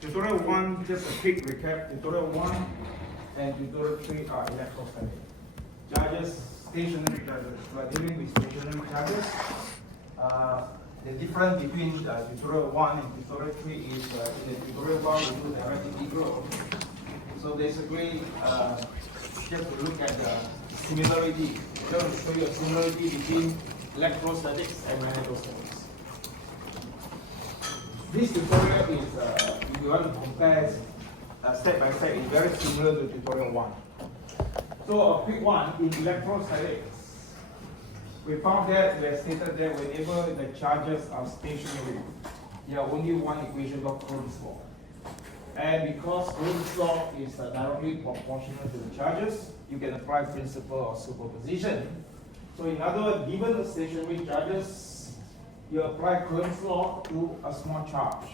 Tutorial 1, just a quick recap. Tutorial 1 and tutorial 3 are electrostatic. Charges, stationary charges. We are dealing with stationary charges. The difference between tutorial 1 and tutorial 3 is in the tutorial 1 we do direct integral. So basically, just to look at the similarity. I'm going to show you a similarity between electrostatics and magnetostatics. This tutorial is, if you want to compare step by step, is very similar to tutorial 1. So a quick one, in electrostatics, we found that, we have stated that whenever the charges are stationary, there are only one equation called Coulomb's law. And because Coulomb's law is directly proportional to the charges, you can apply principle of superposition. So in other words, given the stationary charges, you apply Coulomb's law to a small charge,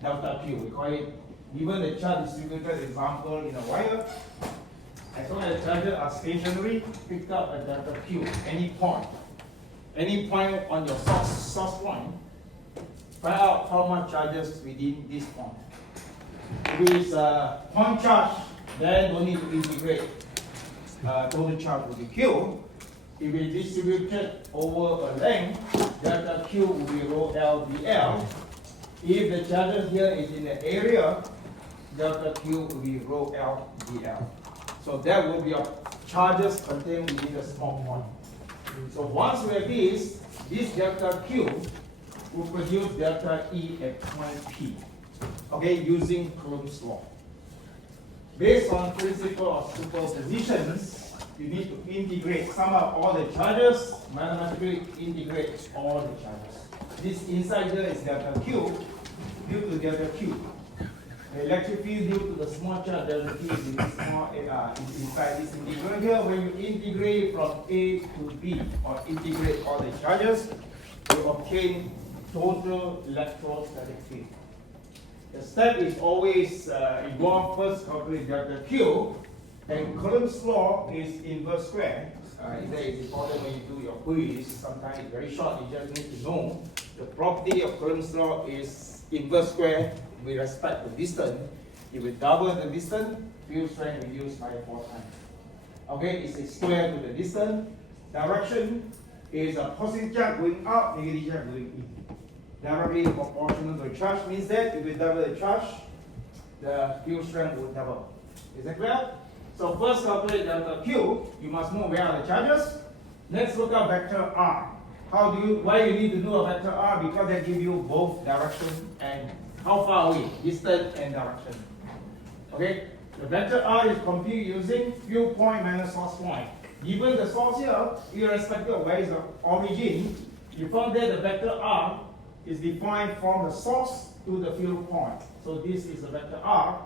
delta Q. We call it, given the charge distributed example in a wire, as long as the charges are stationary, pick up a delta Q, any point on your source point, find out how much charges within this point. If it's a point charge, then don't need to integrate. Total charge will be Q. If it's distributed over a length, delta Q will be rho L dl. If the charges here is in the area, delta Q will be rho L dl. So that will be your charges contained within the small point. So once we have this delta Q will produce delta E at point P. Okay, using Coulomb's law. Based on principle of superpositions, you need to integrate, sum up all the charges, mathematically integrate all the charges. This inside here is delta Q due to delta Q. The electric field due to the small charge delta Q is inside this integral here. When you integrate from A to B or integrate all the charges, you obtain total electrostatic field. The step is always you go on first calculate delta Q, and Coulomb's law is inverse square. That is important when you do your quiz. Sometimes it's very short, you just need to know. The property of Coulomb's law is inverse square with respect to distance. If we double the distance, field strength reduced by 4 times. Okay, it's a square to the distance. Direction is a positive charge going up, negative charge going in. Directly proportional to the charge means that if we double the charge, the field strength will double. Is that clear? So first calculate delta Q. You must know where are the charges. Next look at vector R. Why you need to know a vector R? Because they give you both direction and how far away, distance and direction. Okay? The vector R is computed using field point minus source point. Given the source here, irrespective of where is the origin, you found that the vector R is defined from the source to the field point. So this is the vector R.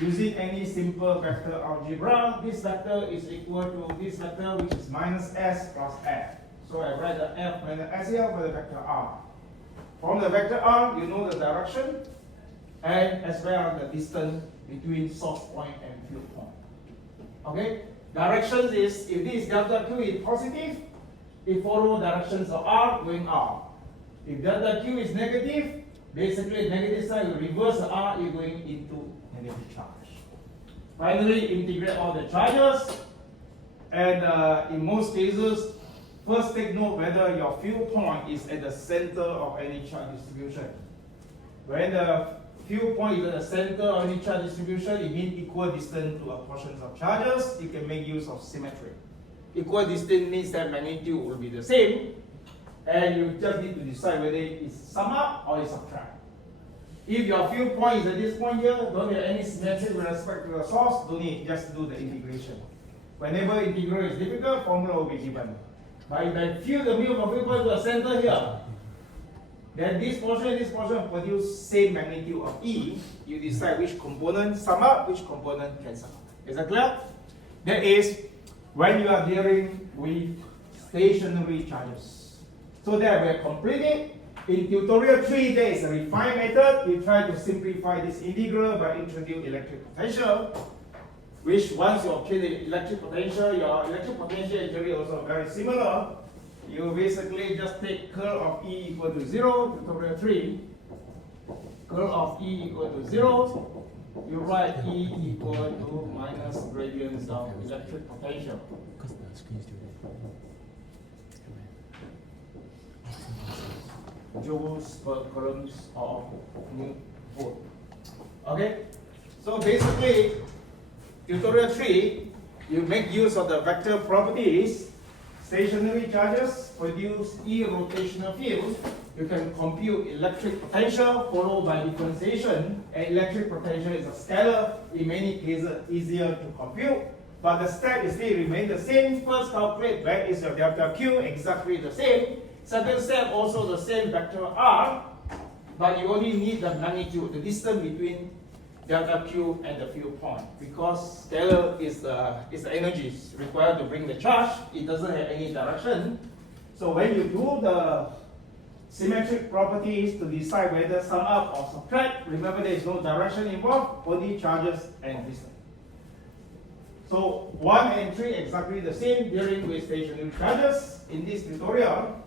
Using any simple vector algebra, this vector is equal to this vector, which is minus S plus F. So I write the F minus S here for the vector R. From the vector R, you know the direction and as well as the distance between source point and field point. Okay? Directions is, if this delta Q is positive, it follows directions of R going R. If delta Q is negative, basically negative side will reverse the R is going into negative charge. Finally, integrate all the charges, and in most cases, first take note whether your field point is at the center of any charge distribution. When the field point is at the center of any charge distribution, it means equal distance to a portion of charges. You can make use of symmetry. Equal distance means that magnitude will be the same, and you just need to decide whether it's sum up or it's subtract. If your field point is at this point here, don't have any symmetry with respect to the source, don't need, just do the integration. Whenever integral is difficult, formula will be given. But if I fill the field point to the center here, then this portion and this portion produce same magnitude of E. You decide which component sum up, which component cancel. Is that clear? That is when you are dealing with stationary charges. So that we have completed. In tutorial 3, there is a refined method. We try to simplify this integral by introducing electric potential, which once you obtain the electric potential, your electric potential is actually also very similar. You basically just take curl of E equal to 0, tutorial 3. curl of E equal to 0, you write E equal to minus gradients of electric potential. Because the screen is still there. Joules per coulombs of new volt. Okay, so basically, tutorial 3, you make use of the vector properties. Stationary charges produce E rotational field. You can compute electric potential followed by differentiation. And electric potential is a scalar, in many cases easier to compute. But the step is still remain the same. First calculate where is your delta Q, exactly the same. Second step also the same vector R, but you only need the magnitude, the distance between delta Q and the field point, because scalar is the energy required to bring the charge. It doesn't have any direction. So when you do the symmetric properties to decide whether sum up or subtract, remember there is no direction involved, only charges and distance. So 1 and 3 exactly the same dealing with stationary charges. In this tutorial,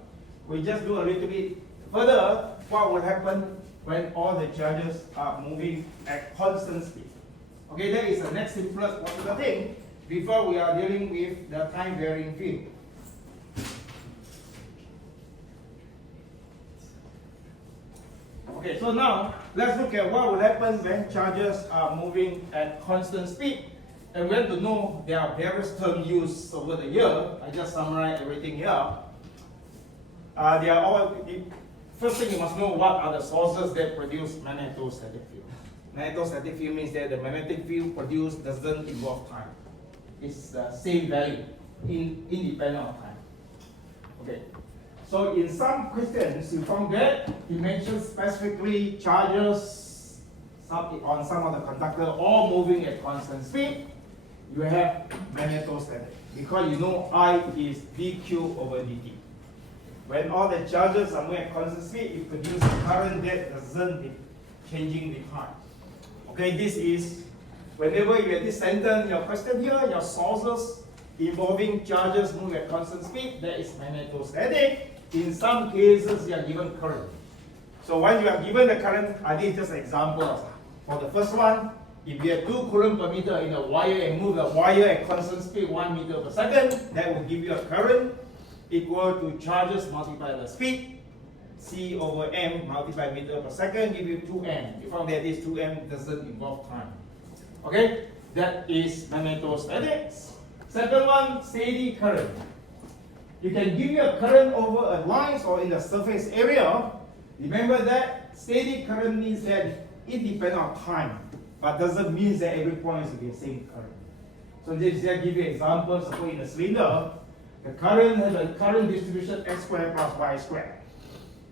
we just do a little bit further what will happen when all the charges are moving at constant speed. Okay, that is the next simplest possible thing before we are dealing with the time varying field. Okay, so now let's look at what will happen when charges are moving at constant speed. And we have to know there are various terms used over the year. I just summarize everything here. They are all. First thing you must know what are the sources that produce magnetostatic field. Magnetostatic field means that the magnetic field produced doesn't involve time. It's the same value, independent of time. Okay. So in some questions, you found that it mentions specifically charges on some of the conductor all moving at constant speed. You have magnetostatic because you know I is dq over dt. When all the charges are moving at constant speed, it produces a current that doesn't be changing with time. Okay, this is whenever you have this sentence in your question here, your sources involving charges moving at constant speed, that is magnetostatic. In some cases, you are given current. So when you are given the current, I did just examples. For the first one, if you have 2 coulomb per meter in a wire and move the wire at constant speed 1 meter per second, that will give you a current equal to charges multiplied by the speed, C over M multiplied meter per second, give you 2M. You found that this 2M doesn't involve time. Okay, that is magnetostatics. Second one, steady current. You can give you a current over a line or in the surface area. Remember that steady current means that it depends on time, but doesn't mean that every point is the same current. So just give you examples. Suppose in a cylinder, the current has a current distribution x squared plus y squared.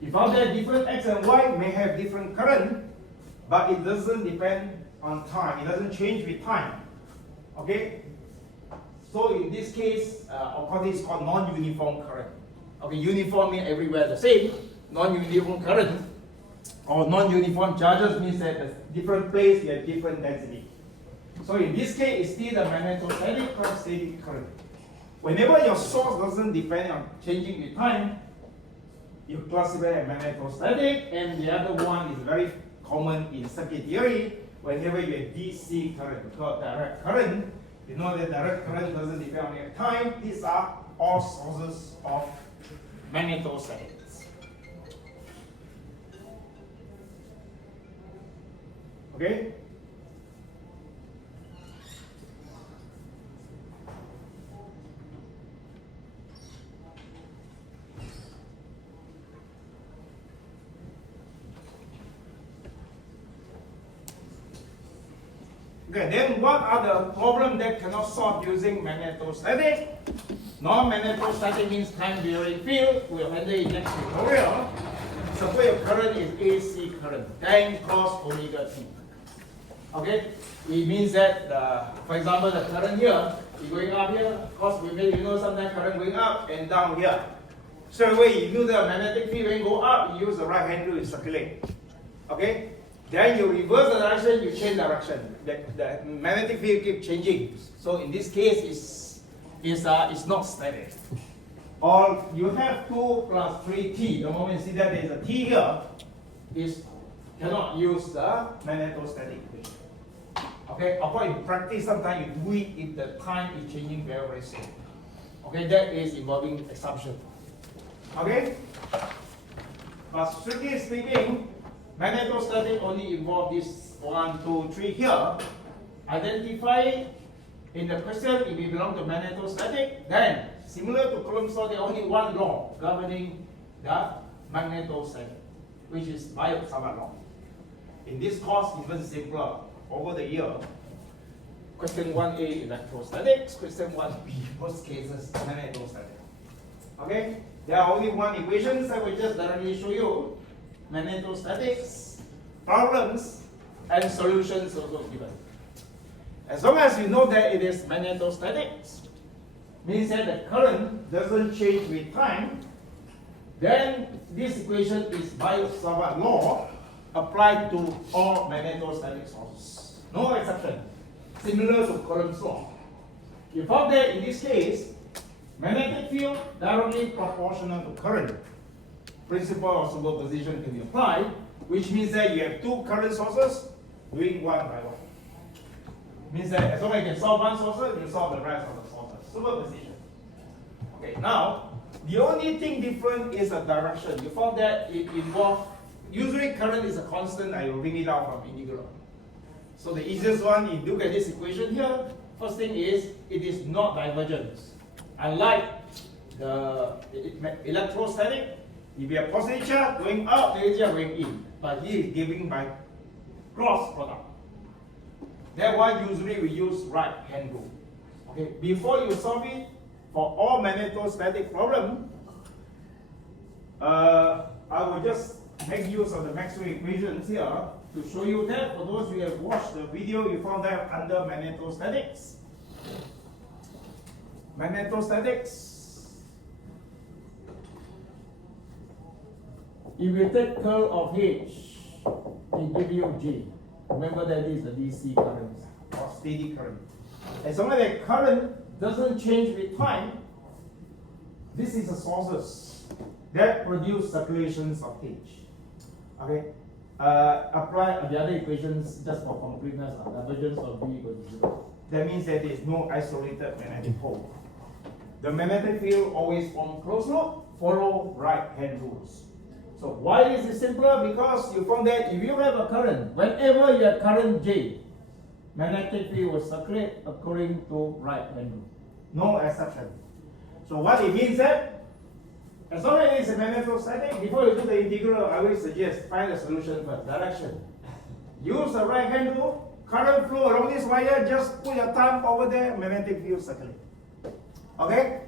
You found that different x and y may have different current, but it doesn't depend on time. It doesn't change with time. Okay? So in this case, of course, it's called non-uniform current. Okay, uniform means everywhere the same. Non-uniform current or non-uniform charges means that the different place you have different density. So in this case, it's still the magnetostatic plus steady current. Whenever your source doesn't depend on changing with time, you classify as magnetostatic, and the other one is very common in circuit theory. Whenever you have DC current, called direct current, you know that direct current doesn't depend on time. These are all sources of magnetostatics. Okay? Okay, then what are the problems that cannot solve using magnetostatic? Non-magnetostatic means time varying field. We'll handle it next tutorial. Suppose your current is AC current, then cos omega t. Okay, it means that, for example, the current here is going up here. Cos omega, you know, sometimes current going up and down here. So when you do the magnetic field, when you go up, you use the right hand to circulate. Okay. Then you reverse the direction, you change direction. The magnetic field keeps changing. So in this case, it's not static. Or you have 2 plus 3t. The moment you see that there is a t here, is cannot use the magnetostatic equation. Okay, of course in practice sometimes you do it if the time is changing very, very soon. Okay, that is involving assumption. Okay? But strictly speaking, magnetostatic only involve this 1, 2, 3 here. Identify in the question if it belongs to magnetostatic, then similar to Coulomb's law, there is only one law governing the magnetostatic, which is Biot-Savart law. In this course, even simpler. Over the year, question 1A electrostatics, question 1B most cases magnetostatic. Okay, there are only one equations. I will just directly show you magnetostatics, problems, and solutions also given. As long as you know that it is magnetostatics, means that the current doesn't change with time, then this equation is Biot-Savart law applied to all magnetostatic sources. No exception. Similar to Coulomb's law. You found that in this case, magnetic field directly proportional to current. Principle of superposition can be applied, which means that you have two current sources doing one by one. Means that as long as you can solve one source, you solve the rest of the sources. Superposition. Okay, now the only thing different is the direction. You found that it involves, usually current is a constant, I will bring it out from integral. So the easiest one, if you look at this equation here, first thing is it is not divergent. Unlike the electrostatic, if you have positive charge going out, negative charge going in. But he is giving by cross product. That's why usually we use right hand rule. Okay, before you solve it for all magnetostatic problem, I will just make use of the Maxwell equations here to show you that. For those who have watched the video, you found that under magnetostatics. Magnetostatics. If you take curl of H, it gives you G. Remember that is the DC current or steady current. As long as the current doesn't change with time, this is the sources that produce circulations of H. Okay, apply the other equations just for completeness. Divergence of V equals to 0. That means that there is no isolated magnetic pole. The magnetic field always form closed loop, follow right hand rules. So why is it simpler? Because you found that if you have a current, whenever you have current J, magnetic field will circulate according to right hand rule. No exception. So what it means that as long as it is a magnetostatic, before you do the integral, I will suggest find a solution first. Direction. Use the right hand rule. Current flow along this wire, just put your thumb over there, magnetic field circulate. Okay?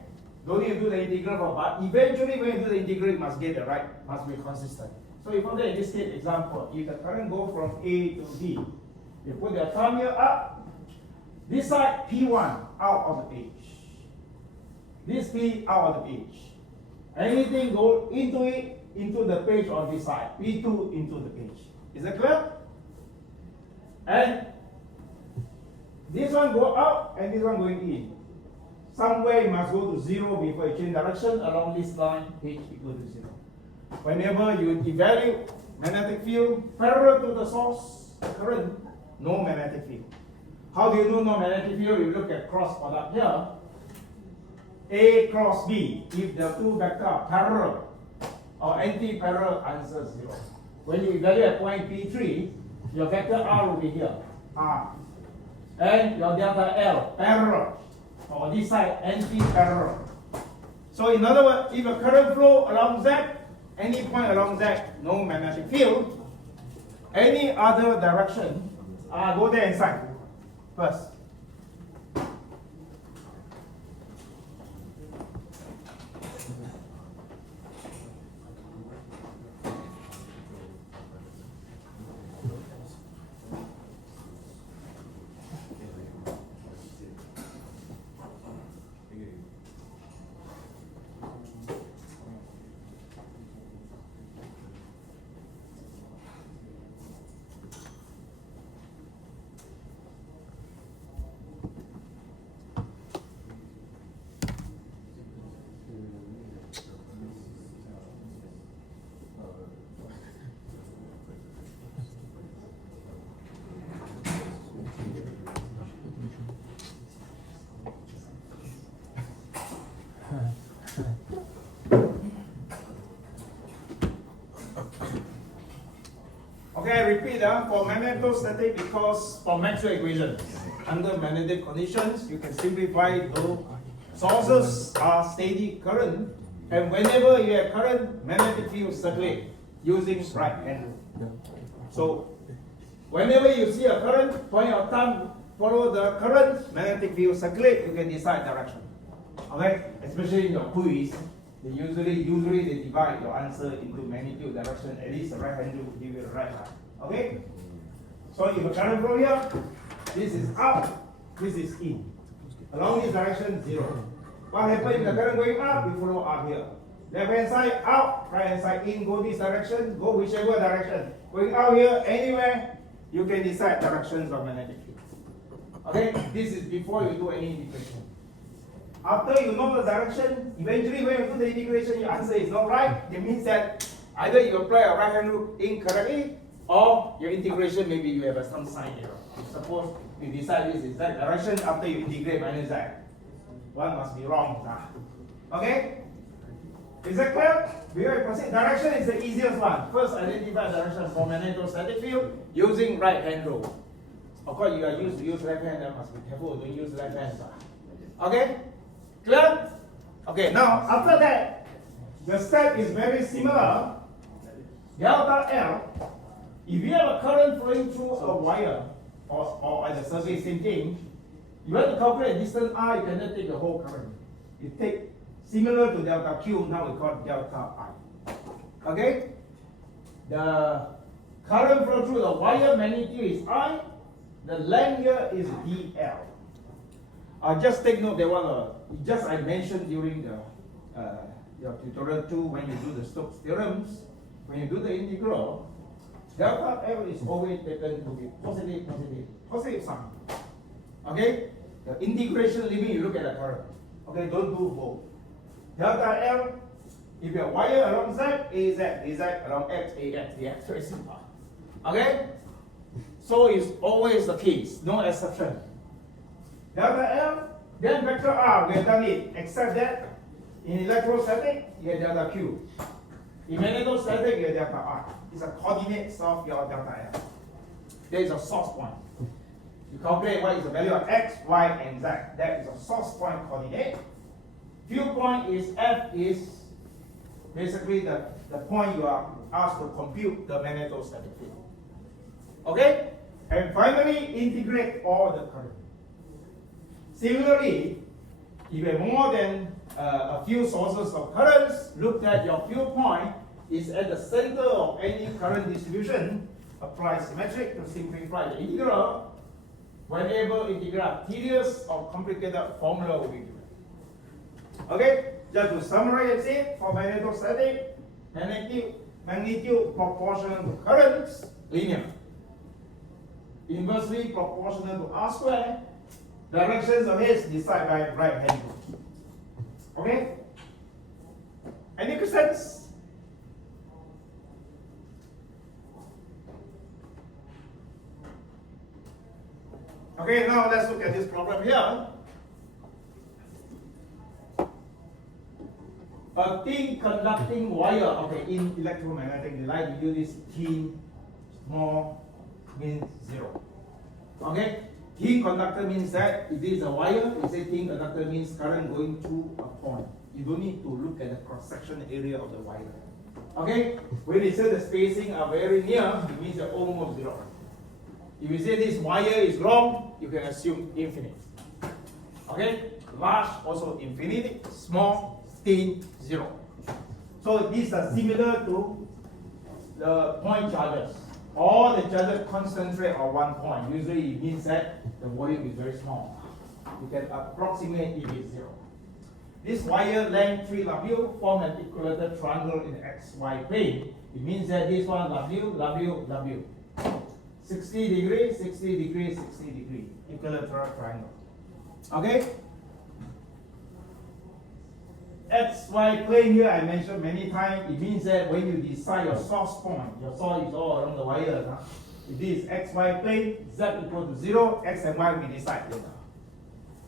Don't need to do the integral, but eventually when you do the integral, you must get the right, must be consistent. So you found that in this case example, if the current goes from A to B, you put your thumb here up, this side P1 out of the page. This P out of the page. Anything go into it, into the page on this side. P2 into the page. Is that clear? And this one go out and this one going in. Somewhere you must go to 0 before you change direction along this line, H equal to 0. Whenever you evaluate magnetic field parallel to the source current, no magnetic field. How do you know no magnetic field? You look at cross product here. A cross B, if the two vectors are parallel or anti-parallel, answer 0. When you evaluate point P3, your vector R will be here, R. And your delta L, parallel, or this side, anti-parallel. So in other words, if a current flow along Z, any point along Z, no magnetic field, any other direction, go there and sign first. Okay, I repeat for magnetostatic, because for Maxwell equations, under magnetic conditions, you can simplify the sources are steady current, and whenever you have current, magnetic field circulate using right hand rule. So, whenever you see a current, point your thumb, follow the current, magnetic field circulate, you can decide direction. Okay, especially in your quiz, they usually they divide your answer into magnitude direction. At least the right hand will give you the right line. Okay, so if a current flow here, this is out, this is in. Along this direction, 0. What happens if the current going up? We follow up here. Left hand side out, right hand side in. Go this direction, go whichever direction. Going out here, anywhere, you can decide directions of magnetic field. Okay, this is before you do any integration. After you know the direction, eventually when you do the integration, your answer is not right. It means that either you apply a right hand rule incorrectly, or your integration, maybe you have some sign error. Suppose you decide this is that direction after you integrate minus that. One must be wrong. Okay? Is that clear? Before we proceed, direction is the easiest one. First, identify direction for magnetostatic field using right hand rule. Of course, you are used to use left hand, then must be careful, don't use left hand. Okay? Clear? Okay, now after that, the step is very similar. Delta L, if you have a current flowing through a wire or at the surface, same thing, you have to calculate distance R, you cannot take the whole current. You take similar to delta Q, now we call delta I. Okay? The current flow through the wire magnitude is I, the length here is dl. Just take note that one, just I mentioned during your tutorial 2 when you do the Stokes theorems, when you do the integral, delta L is always taken to be positive sign. Okay? The integration limit, you look at the current. Okay, don't do both. Delta L, if you have wire along Z, AZ along X, AX, AX, very simple. Okay? So it's always the case, no exception. Delta L, then vector R, we have done it, except that in electrostatic, you have delta Q. In magnetostatic, you have delta R. It's a coordinates of your delta L. There is a source point. You calculate what is the value of X, Y, and Z. That is a source point coordinate. Field point is F, is basically the point you are asked to compute the magnetostatic field. Okay? And finally, integrate all the current. Similarly, if you have more than a few sources of currents, look at your field point is at the center of any current distribution, apply symmetric to simplify the integral. Whenever integral tedious or complicated formula will be given. Okay, just to summarize it, for magnetostatic, magnitude proportional to currents, linear. Inversely proportional to R squared, directions of H decided by right hand rule. Okay? Any questions? Okay, now let's look at this problem here. A thin conducting wire, okay, in electromagnetic light, we use this thin, small, means 0. Okay? Thin conductor means that if it is a wire, we say thin conductor means current going through a point. You don't need to look at the cross-section area of the wire. Okay? When you say the spacing are very near, it means they're almost 0. If you say this wire is long, you can assume infinite. Okay? Large, also infinity. Small, thin, 0. So these are similar to the point charges. All the charges concentrate on one point. Usually it means that the volume is very small. You can approximate if it's 0. This wire length 3W form an equilateral triangle in the XY plane. It means that this one W, W, W. 60 degree, 60 degree, 60 degree. Equilateral triangle. Okay? XY plane here I mentioned many times. It means that when you decide your source point, your source is all along the wire. Huh? If this is XY plane, Z equal to 0, X and Y we decide later.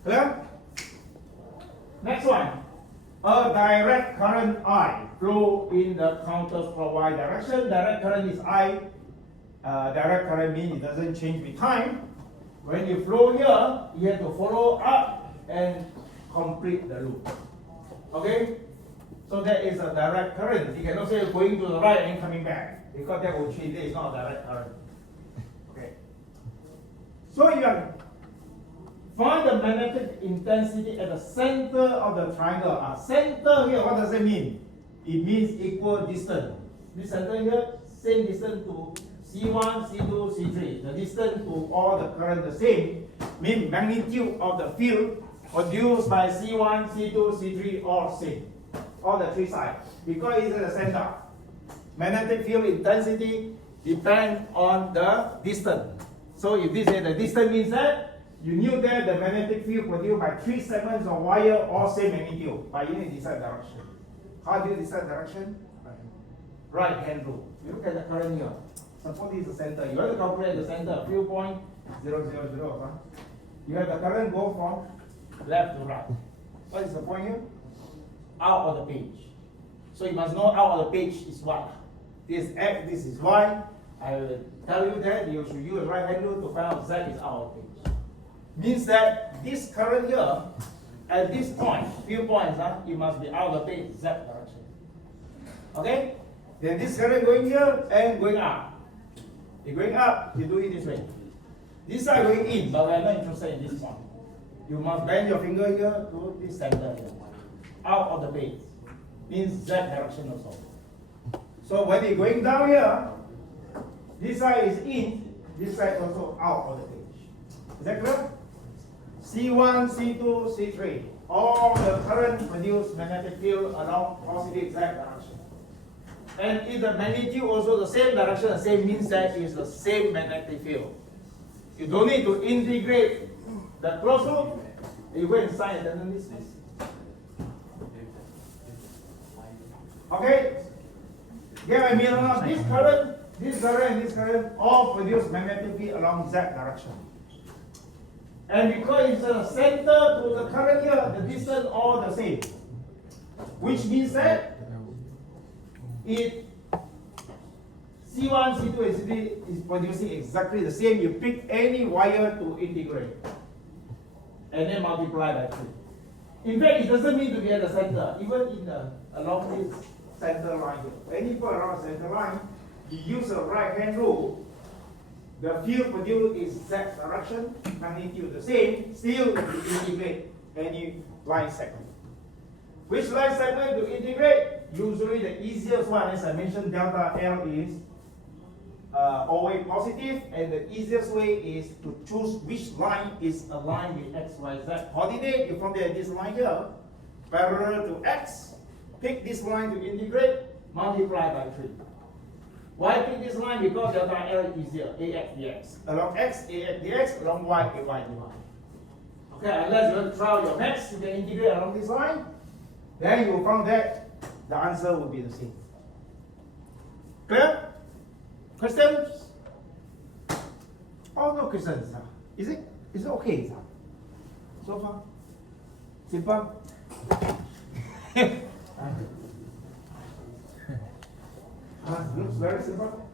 Clear? Next one. A direct current I flow in the counterclockwise direction. Direct current is I. direct current means it doesn't change with time. When you flow here, you have to follow up and complete the loop. Okay? So that is a direct current. You cannot say going to the right and coming back, because that will change. That is not a direct current. Okay. So you find the magnetic intensity at the center of the triangle. Center here, what does it mean? It means equal distance. This center here, same distance to C1, C2, C3. The distance to all the current the same, means magnitude of the field produced by C1, C2, C3 all same. All the three sides. Because it's at the center. Magnetic field intensity depends on the distance. So if this is the distance means that you knew that the magnetic field produced by three segments of wire all same magnitude, but you need to decide direction. How do you decide direction? Right hand rule. You look at the current here. Suppose this is the center. You have to calculate the center, field point 0, 0, 0. Huh? You have the current go from left to right. What is the point here? Out of the page. So you must know out of the page is what. This is X, this is Y. I will tell you that you should use right hand rule to find out Z is out of the page. Means that this current here, at this point, few points, it must be out of the page, Z direction. Okay? Then this current going here and going up. You're going up, you do it this way. This side going in, but we are not interested in this one. You must bend your finger here to this center here. Out of the base. Means Z direction also. So when you're going down here, this side is in, this side also out of the page. Is that clear? C1, C2, C3. All the current produce magnetic field along positive Z direction. And if the magnitude also the same direction, the same means that is the same magnetic field. You don't need to integrate the closed loop. You go and sign it and this. Okay? Get what I mean or not? This current, and this current all produce magnetic field along Z direction. And because it's the center to the current here, the distance all the same. Which means that it C1, C2, and C3 is producing exactly the same. You pick any wire to integrate. And then multiply by 3. In fact, it doesn't mean to be at the center. Even in the along this center line here. When you put around the center line, you use a right hand rule. The field produced is Z direction, magnitude the same, still you integrate any line segment. Which line segment to integrate? Usually the easiest one, as I mentioned, delta L is always positive, and the easiest way is to choose which line is aligned with X, Y, Z coordinate. You from there, this line here, parallel to X, pick this line to integrate, multiply by 3. Why pick this line? Because delta L is easier, AX dx. Along X, AX dx, along Y, AY dy. Okay, unless you want to try your max, you can integrate along this line, then you found that the answer will be the same. Clear? Questions? Oh, no questions. Is it okay? So far? Simple? Looks very simple.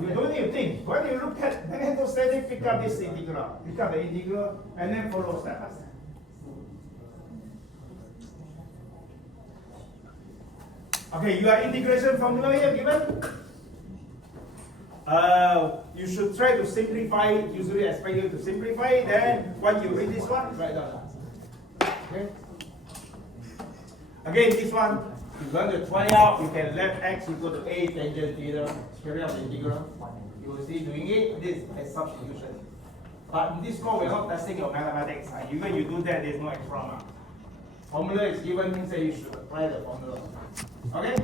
You don't need to think. When you look at magnetostatic, pick up this integral. Pick up the integral and then follow step by step. Okay, your integration formula here given. You should try to simplify it. Usually I expect you to simplify it. Then when you read this one, write down the answer. Okay. Again, this one, you're going to try out. You can let x equal to a tangent theta. Carry out the integral. You will see doing it. This is substitution. But in this course, we're not testing your mathematics. Even you do that, there's no extra mark. Formula is given, means that you should apply the formula. Okay?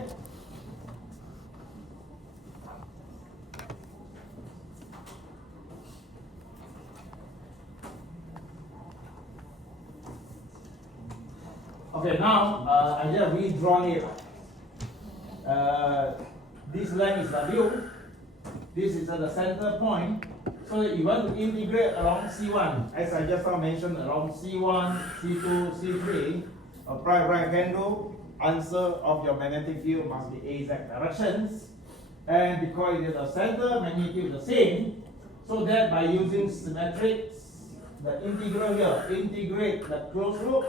Okay, now I just redrawn it. This length is W. This is at the center point. So that you want to integrate along C1. As I just mentioned, along C1, C2, C3, apply right hand rule. Answer of your magnetic field must be AZ directions. And because it is the center, magnitude the same, so that by using symmetrics, the integral here, integrate the closed loop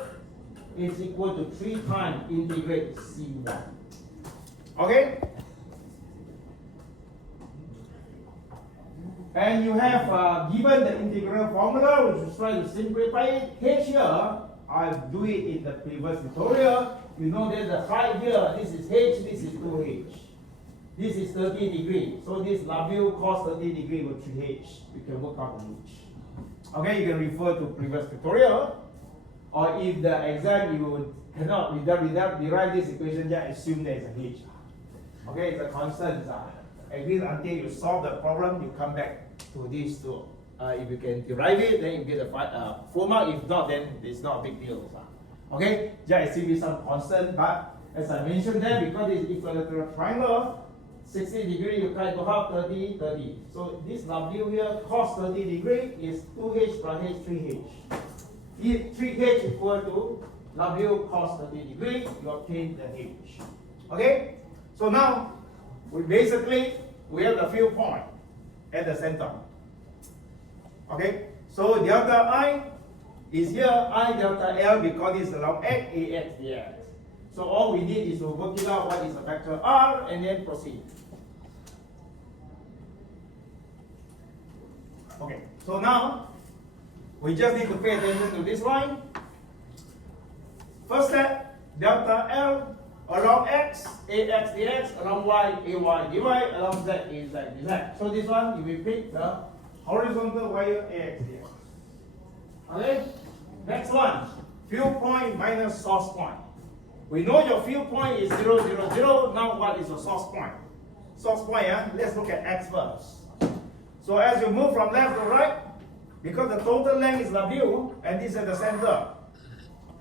is equal to 3 times integrate C1. Okay? And you have given the integral formula, which is try to simplify it. H here, I'll do it in the previous tutorial. You know there's a height here, this is H, this is 2H. This is 30 degrees. So this W cos 30 degrees with 3H. You can work out the H. Okay, you can refer to previous tutorial. Or if the exam you cannot derive this equation, just assume there is a H. Okay, it's a constant. At least until you solve the problem, you come back to these two. If you can derive it, then you get a 4 mark. If not, then it's not a big deal. Okay, just assume it's some constant. But as I mentioned there, because it's equilateral triangle, 60 degrees you cut to half, 30, 30. So this W here, cos 30 degrees is 2H plus H, 3H. If 3H equal to W cos 30 degrees, you obtain the H. Okay? So now, we have the field point at the center. Okay? So delta I is here, I delta L because it's along X, AX, dx. So all we need is to work it out what is the vector R and then proceed. Okay, so now we just need to pay attention to this line. First step, delta L along X, AX dx, along Y, AY dy, along Z, AZ dz. So this one, you will pick the horizontal wire AX dx. Okay, next one, field point minus source point. We know your field point is 0, 0, 0. Now what is your source point? Source point, let's look at X first. So as you move from left to right, because the total length is W, and this is at the center,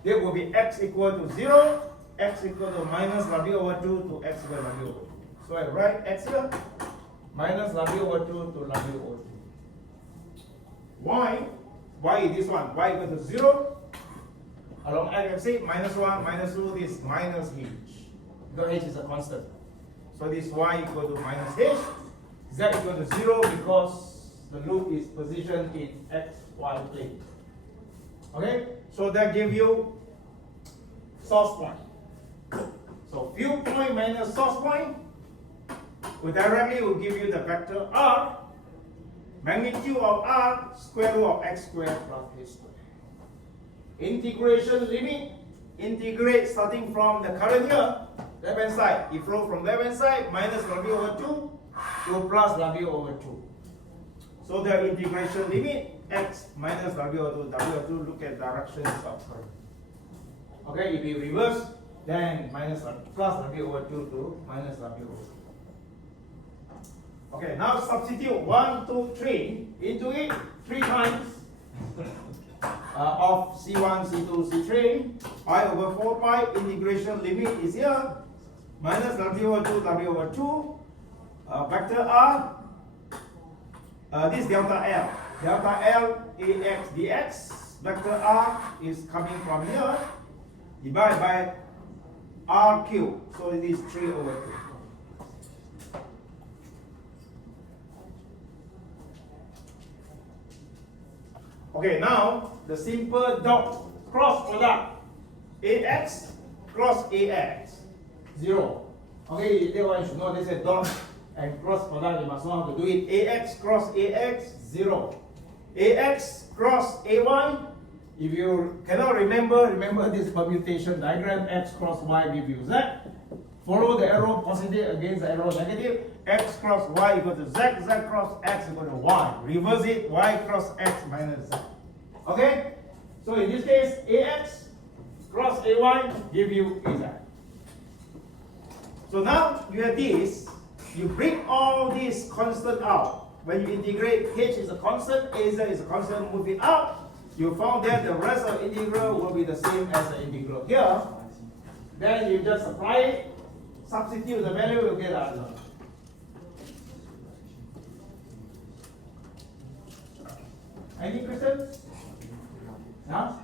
there will be X equal to 0, X equal to minus W over 2 to X equal to W over 2. So I write X here, minus W over 2 to W over 2. Y is this one, Y equal to 0. Along X axis, minus 1, minus 2, this minus H. Because H is a constant. So this Y equal to minus H. Z equal to 0 because the loop is positioned in X, Y plane. Okay? So that gives you source point. So field point minus source point will directly give you the vector R, magnitude of R, square root of X squared plus H squared. Integration limit, integrate starting from the current here, left hand side. It flows from left hand side, minus W over 2 to plus W over 2. So the integration limit, X minus W over 2, W over 2, look at directions of current. Okay, if you reverse, then plus W over 2 to minus W over 2. Okay, now substitute 1, 2, 3 into it 3 times. Of C1, C2, C3, I over 4 pi, integration limit is here, minus W over 2, W over 2, vector R, this delta L, AX dx, vector R is coming from here, divided by R cubed, so it is 3 over 2. Okay, now the simple dot cross product AX cross AX 0. Okay, that one you should know this is dot and cross product, you must know how to do it. AX cross AX 0. AX cross AY. If you cannot remember this permutation diagram. X cross Y gives you Z. Follow the arrow positive against the arrow negative. X cross Y equal to Z, Z cross X equal to Y. Reverse it, Y cross X minus Z. Okay? So in this case, AX cross AY give you AZ. So now you have this, you bring all these constant out. When you integrate, H is a constant, AZ is a constant, move it out. You found that the rest of the integral will be the same as the integral here. Then you just apply it, substitute the value, you'll get the answer. Any questions? No?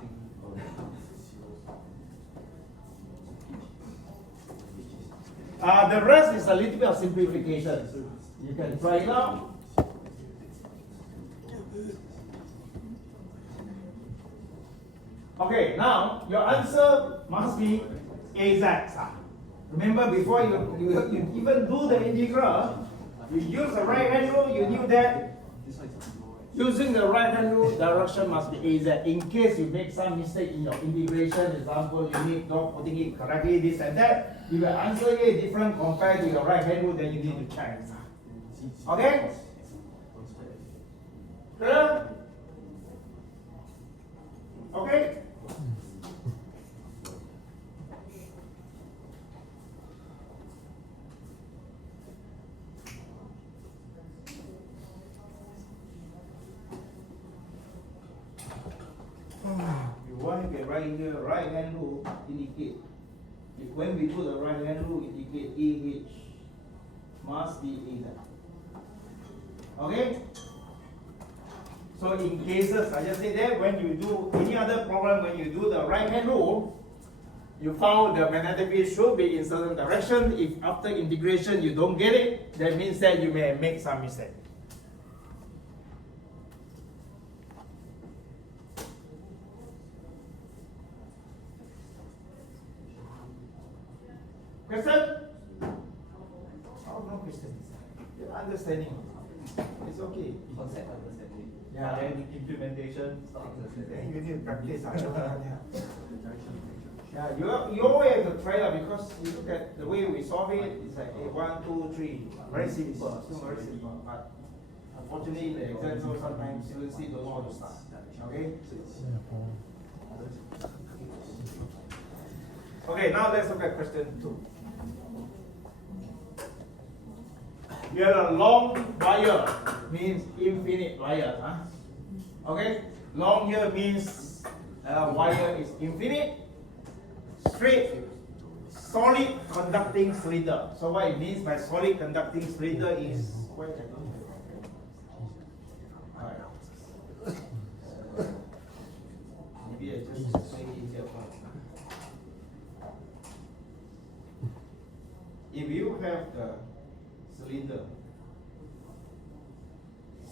The rest is a little bit of simplification. You can try it out. Okay, now your answer must be AZ. Remember, before you even do the integral, you use the right hand rule, you knew that using the right hand rule, direction must be AZ. In case you make some mistake in your integration, example, you need not putting it correctly, this and that, if your answer is different compared to your right hand rule, then you need to check. Okay? Clear? Okay? You want to get right here, right hand rule indicate. If when we do the right hand rule indicate AH must be AZ. Okay? So in cases, I just say that when you do any other problem, when you do the right hand rule, you found the magnetic field should be in certain direction. If after integration you don't get it, that means that you may make some mistake. Question? Oh, no question. You're understanding. It's okay. Concept understanding. Yeah. Then implementation. Then you need to practice. Yeah, you always have to try that because you look at the way we solve it, it's like 1, 2, 3. Very simple. Still very simple. But unfortunately, in the exam, so sometimes students don't know how to start. Okay? Okay, now let's look at question 2. You have a long wire, means infinite wire. Huh? Okay? Long here means wire is infinite. Straight, solid conducting cylinder. So what it means by solid conducting cylinder is maybe I just make it easier for you. If you have the cylinder,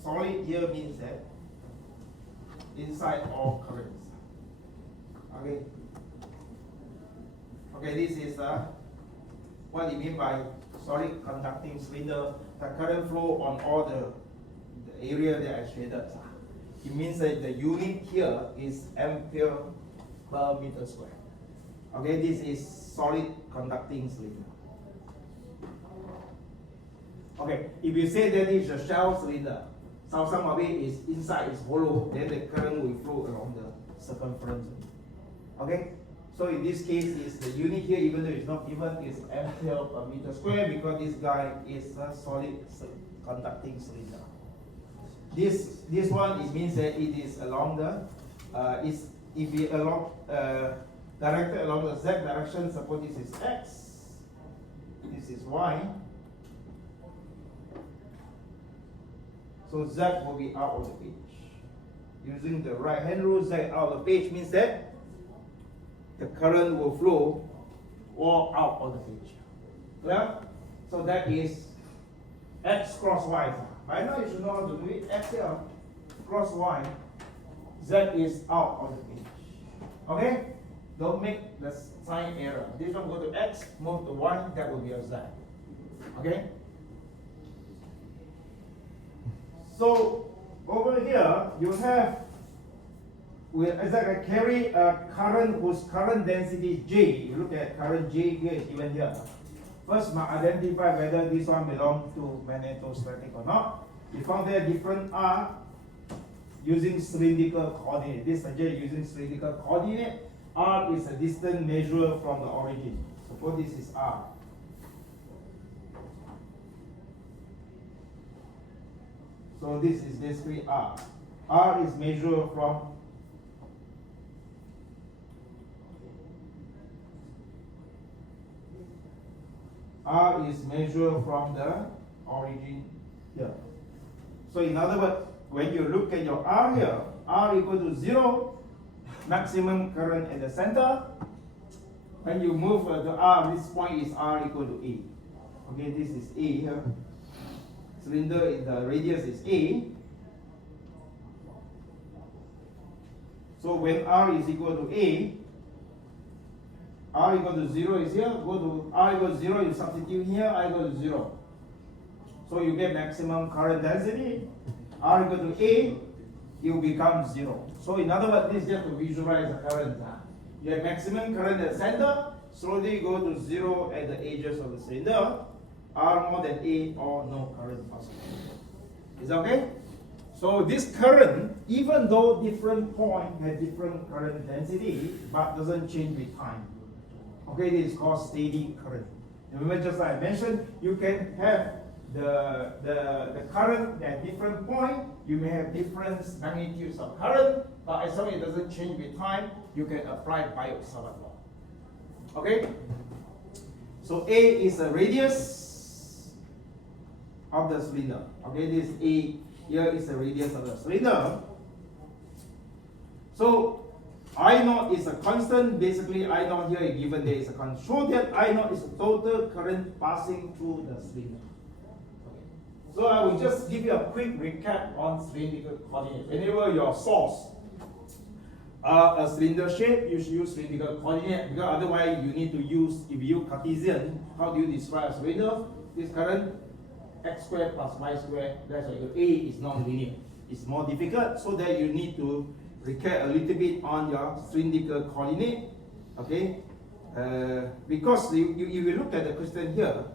solid here means that inside all currents. Okay. Okay, this is what you mean by solid conducting cylinder. The current flow on all the area that I shaded. It means that the unit here is ampere per meter square. Okay, this is solid conducting cylinder. Okay, if you say that is a shell cylinder, so some of it is inside is hollow, then the current will flow along the circumference. Okay, so in this case, is the unit here, even though it's not given, is ampere per meter square because this guy is a solid conducting cylinder. This one it means that it is along the if it along directed along the z direction. Suppose this is x, this is y. So Z will be out of the page. Using the right hand rule, Z out of the page means that the current will flow all out of the page. Clear? So that is X cross Y. By now you should know how to do it. X here cross Y. Z is out of the page. Okay? Don't make the sign error. This one go to X, move to Y, that will be a Z. Okay? So over here you have as I carry a current whose current density is J. You look at current J here is given here. First, identify whether this one belongs to magnetostatic or not. We found there different R using cylindrical coordinate. This suggests using cylindrical coordinate. R is a distance measured from the origin. Suppose this is R. So this is basically R. R is measured from the origin here. So in other words, when you look at your R here, R equal to 0, maximum current at the center. When you move to R, this point is R equal to A. Okay, this is A here. Cylinder in the radius is A. So when R is equal to A, R equal to 0 is here, go to R equal to 0, you substitute here, R equal to 0. So you get maximum current density. R equal to A, it will become 0. So in other words, this is just to visualize the current. You have maximum current at the center, slowly go to 0 at the edges of the cylinder. R more than A or no current possible. Is that okay? So this current, even though different point have different current density, but doesn't change with time. Okay, this is called steady current. Remember, just like I mentioned, you can have the current at different point. You may have different magnitudes of current, but as long as it doesn't change with time, you can apply Biot-Savart law. Okay? So A is the radius of the cylinder. Okay, this A here is the radius of the cylinder. So I naught is a constant. Basically, I naught here is given there is a constant. Show that I naught is the total current passing through the cylinder. Okay. So I will just give you a quick recap on cylindrical coordinate. Whenever your source are a cylinder shape, you should use cylindrical coordinate, because otherwise you need to use, if you Cartesian, how do you describe a cylinder? This current x squared plus y squared, that's why A is non-linear. It's more difficult, so that you need to recap a little bit on your cylindrical coordinate. Okay, because if you look at the question here,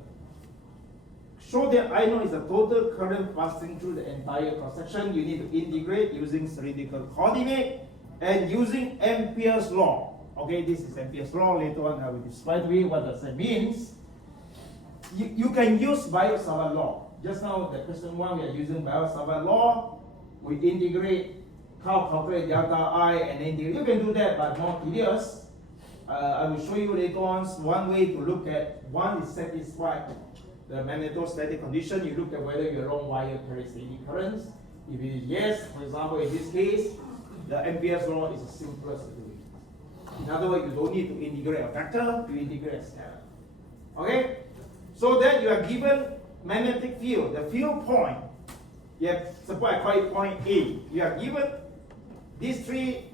show that I know is the total current passing through the entire cross section. You need to integrate using cylindrical coordinate and using Ampere's law. Okay, this is Ampere's law. Later on I will describe to you what does that means. You can use Biot-Savart law. Just now, the question 1, we are using Biot-Savart law. We integrate, calculate delta I, and then you can do that, but more tedious. I will show you later on one way to look at, one is satisfied the magnetostatic condition. You look at whether your long wire carries any currents. If it is yes, for example, in this case, the Ampere's law is the simplest to do it. In other words, you don't need to integrate a vector, you integrate a scalar. Okay? So that you are given magnetic field, the field point, you have, suppose I call it point A. You are given these three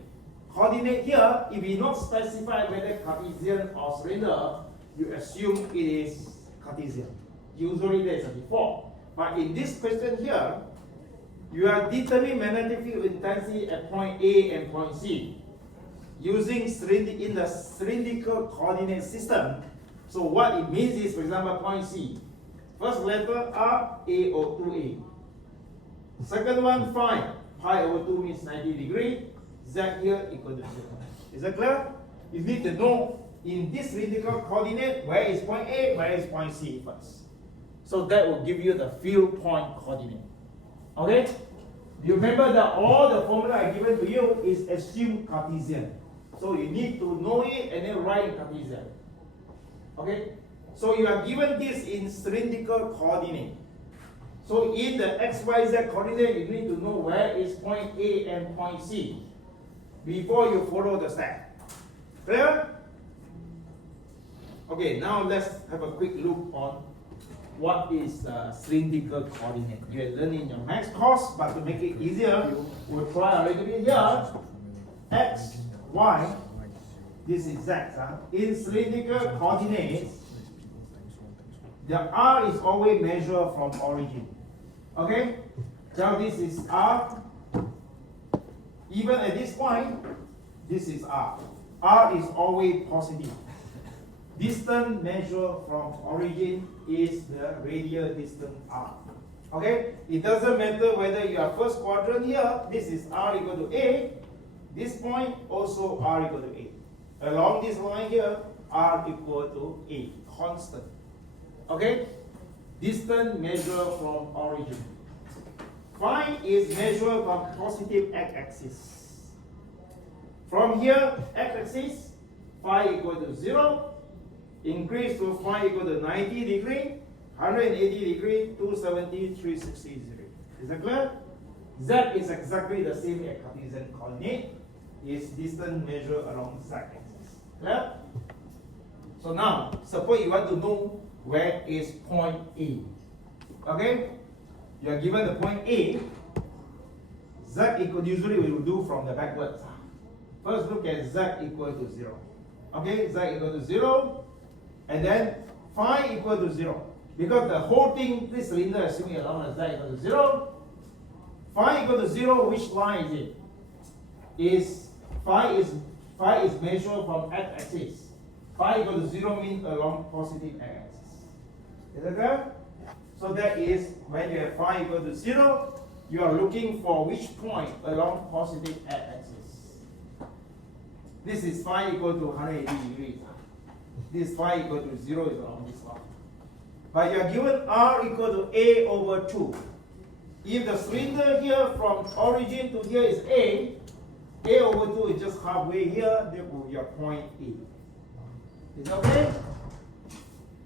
coordinates here. If you not specify whether Cartesian or cylinder, you assume it is Cartesian. Usually there is a default. But in this question here, you are determining magnetic field intensity at point A and point C using in the cylindrical coordinate system. So what it means is, for example, point C. First letter R, A or 2A. Second one, phi. Pi over 2 means 90 degree. Z here equal to 0. Is that clear? You need to know in this cylindrical coordinate where is point A, where is point C first. So that will give you the field point coordinate. Okay? You remember that all the formula I given to you is assumed Cartesian. So you need to know it and then write in Cartesian. Okay? So you are given this in cylindrical coordinate. So in the XYZ coordinate, you need to know where is point A and point C before you follow the step. Clear? Okay, now let's have a quick look on what is cylindrical coordinate. You are learning your maths course, but to make it easier, we'll try a little bit here. X, Y, this is Z. In cylindrical coordinates, the R is always measured from origin. Okay? So this is R. Even at this point, this is R. R is always positive. Distance measured from origin is the radial distance R. Okay? It doesn't matter whether you are first quadrant here, this is R equal to A. This point also R equal to A. Along this line here, R equal to A. Constant. Okay? Distance measured from origin. Phi is measured from positive x-axis. From here, x-axis, phi equal to 0. Increase to phi equal to 90 degree, 180 degree, 270, 360 degree. Is that clear? Z is exactly the same as Cartesian coordinate. Is distance measured along z axis. Clear? So now, suppose you want to know where is point A. Okay? You are given the point A. Z equal, usually we will do from the backwards. First look at Z equal to 0. Okay, Z equal to 0. And then phi equal to 0. Because the whole thing, this cylinder assuming along the Z equal to 0. Phi equal to 0, which line is it? Phi is measured from x-axis. Phi equal to 0 means along positive x-axis. Is that clear? So that is when you have phi equal to 0, you are looking for which point along positive x-axis. This is phi equal to 180 degrees. This phi equal to 0 is along this line. But you are given r equal to a over 2. If the cylinder here from origin to here is a over 2 is just halfway here, that will be your point A. Is that okay?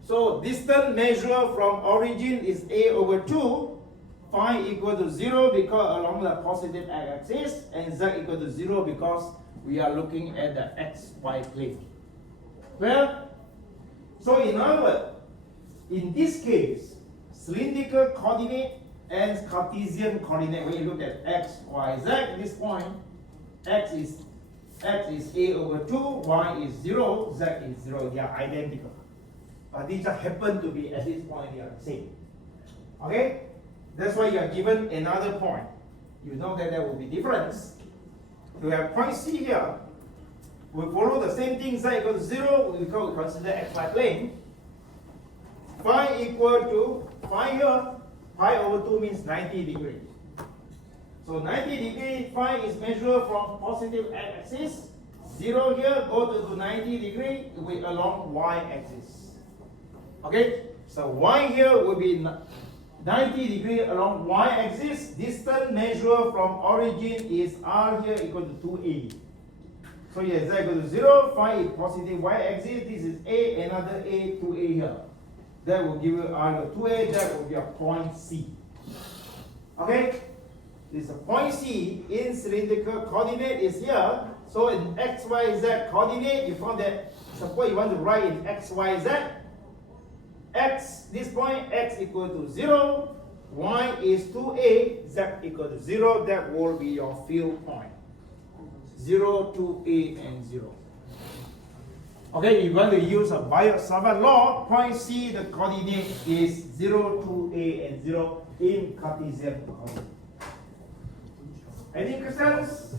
So distance measured from origin is a over 2, phi equal to 0 because along the positive x-axis, and z equal to 0 because we are looking at the xy plane. Well, so in other words, in this case, cylindrical coordinate and Cartesian coordinate, when you look at x, y, z, at this point, x is a over 2, y is 0, z is 0. They are identical. But these just happen to be at this point they are the same. Okay? That's why you are given another point. You know that there will be difference. You have point C here. We follow the same thing, z equal to 0, we consider xy plane. Phi equal to, phi here, pi over 2 means 90 degrees. So 90 degree, phi is measured from positive x-axis. 0 here, go to 90 degree with along y-axis. Okay, so y here will be 90 degree along y-axis. Distance measured from origin is r here equal to 2a. So here z equal to 0, phi is positive y-axis. This is a, another a, 2a here. That will give you r equal to 2a. That will be a point C. Okay, this is a point C in cylindrical coordinate is here. So in x, y, z coordinate, you found that suppose you want to write in x, y, z. X, this point, x equal to 0, y is 2a, z equal to 0, that will be your field point. 0, 2a, and 0. Okay, you're going to use a Biot-Savart law. Point C, the coordinate is 0, 2a, and 0 in Cartesian coordinate. Any questions?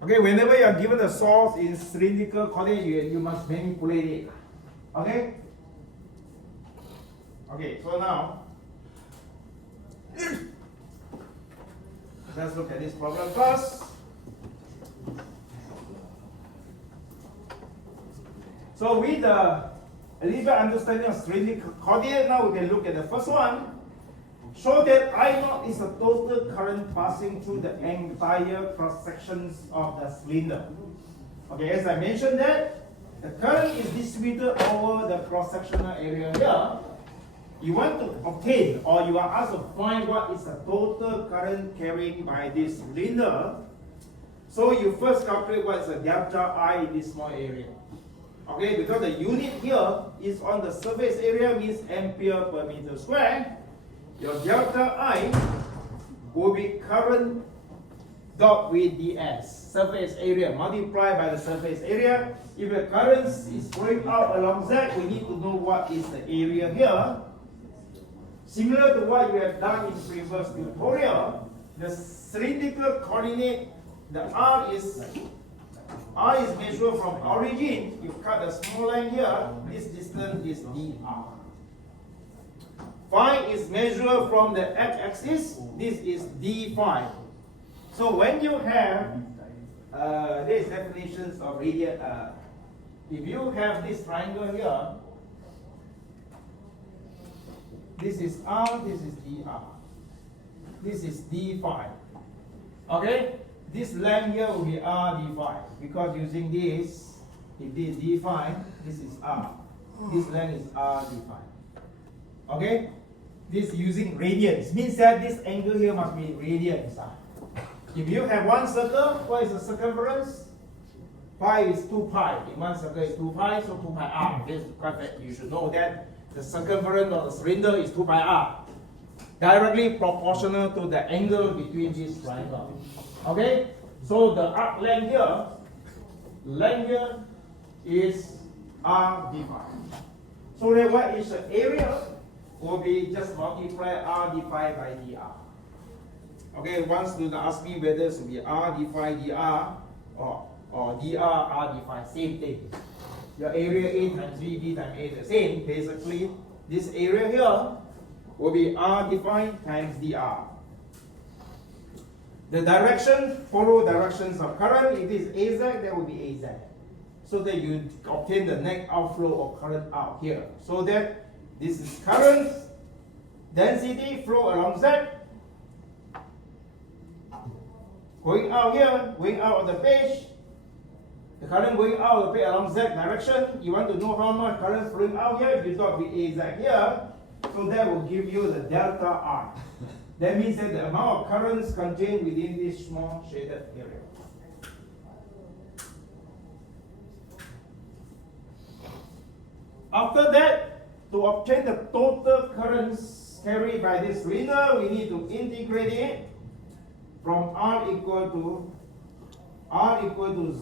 Okay, whenever you are given a source in cylindrical coordinate, you must manipulate it. Okay? Okay, so now, let's look at this problem first. So with a little bit understanding of cylindrical coordinate, now we can look at the first one. Show that I0 is the total current passing through the entire cross sections of the cylinder. Okay, as I mentioned that the current is distributed over the cross sectional area here. You want to obtain, or you are asked to find what is the total current carried by this cylinder. So you first calculate what is the delta I in this small area. Okay, because the unit here is on the surface area, means ampere per meter square. Your delta I will be current dot with ds, surface area multiplied by the surface area. If the current is flowing out along Z, we need to know what is the area here. Similar to what you have done in previous tutorial, the cylindrical coordinate, the R is measured from origin. You cut a small line here, this distance is dr. Phi is measured from the x-axis, this is d phi. So when you have, there is definitions of radius. If you have this triangle here, this is r, this is dr. This is d phi. Okay? This length here will be r d phi. Because using this, if this is d phi, this is r. This length is r d phi. Okay? This using radians. Means that this angle here must be radians. If you have one circle, what is the circumference? Pi is 2 pi. In one circle is 2 pi, so 2 pi r. This is quite bad. You should know that the circumference of the cylinder is 2 pi r. Directly proportional to the angle between this triangle. Okay? So the arc length here is r d phi. So then what is the area? Will be just multiply r d phi by dr. Okay, one student asked me whether it should be r d phi dr or dr r d phi, same thing. Your area A times B, B times A, the same. Basically, this area here will be r d phi times dr. The direction, follow directions of current. If it is AZ, that will be AZ. So that you obtain the net outflow of current out here. So that this is current density flow along Z. Going out here, going out of the page. The current going out of the page along Z direction. You want to know how much current flowing out here? You thought with AZ here. So that will give you the delta R. That means that the amount of currents contained within this small shaded area. After that, to obtain the total currents carried by this cylinder, we need to integrate it from R equal to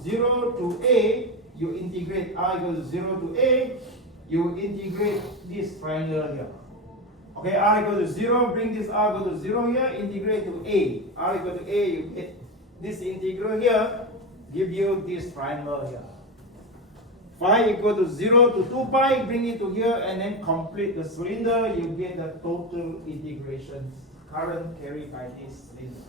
0 to A. You integrate R equal to 0 to A. You integrate this triangle here. Okay, R equal to 0, bring this R equal to 0 here, integrate to A. R equal to A, you get this integral here, give you this triangle here. Phi equal to 0 to 2 pi, bring it to here, and then complete the cylinder, you get the total integration current carried by this cylinder.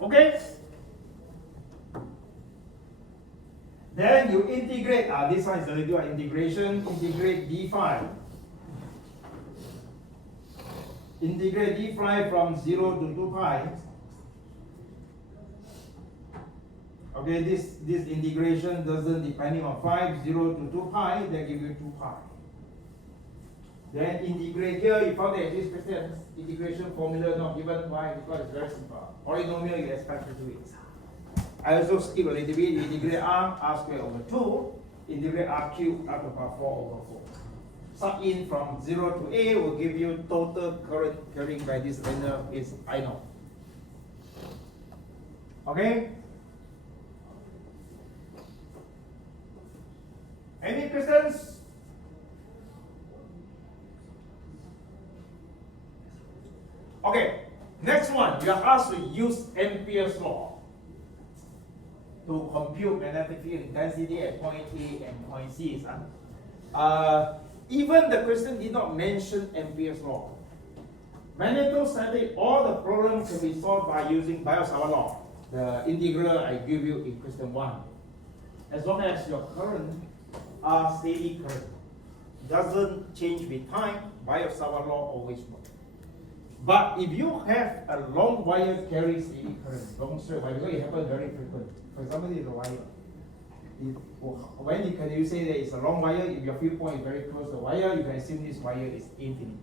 Okay? Then you integrate, this one is the little integration, integrate d phi. Integrate d phi from 0 to 2 pi. Okay, this integration doesn't depending on phi, 0 to 2 pi, they give you 2 pi. Then integrate here, you found that this integration formula not given. Why? Because it's very simple. Polynomial, you expect to do it. I also skip a little bit, integrate r squared over 2, integrate r cubed, r to the power 4 over 4. Sub in from 0 to A will give you total current carrying by this cylinder is I know. Okay? Any questions? Okay, next one, you are asked to use Ampere's law to compute magnetic field intensity at point A and point C. Even the question did not mention Ampere's law. Magnetostatic, all the problems can be solved by using Biot-Savart law, the integral I give you in question 1. As long as your current are steady current, doesn't change with time, Biot-Savart law always works. But if you have a long wire carry steady current, long straight wire, because it happens very frequent. For example, this is a wire. When you say that it's a long wire, if your field point is very close to the wire, you can assume this wire is infinite.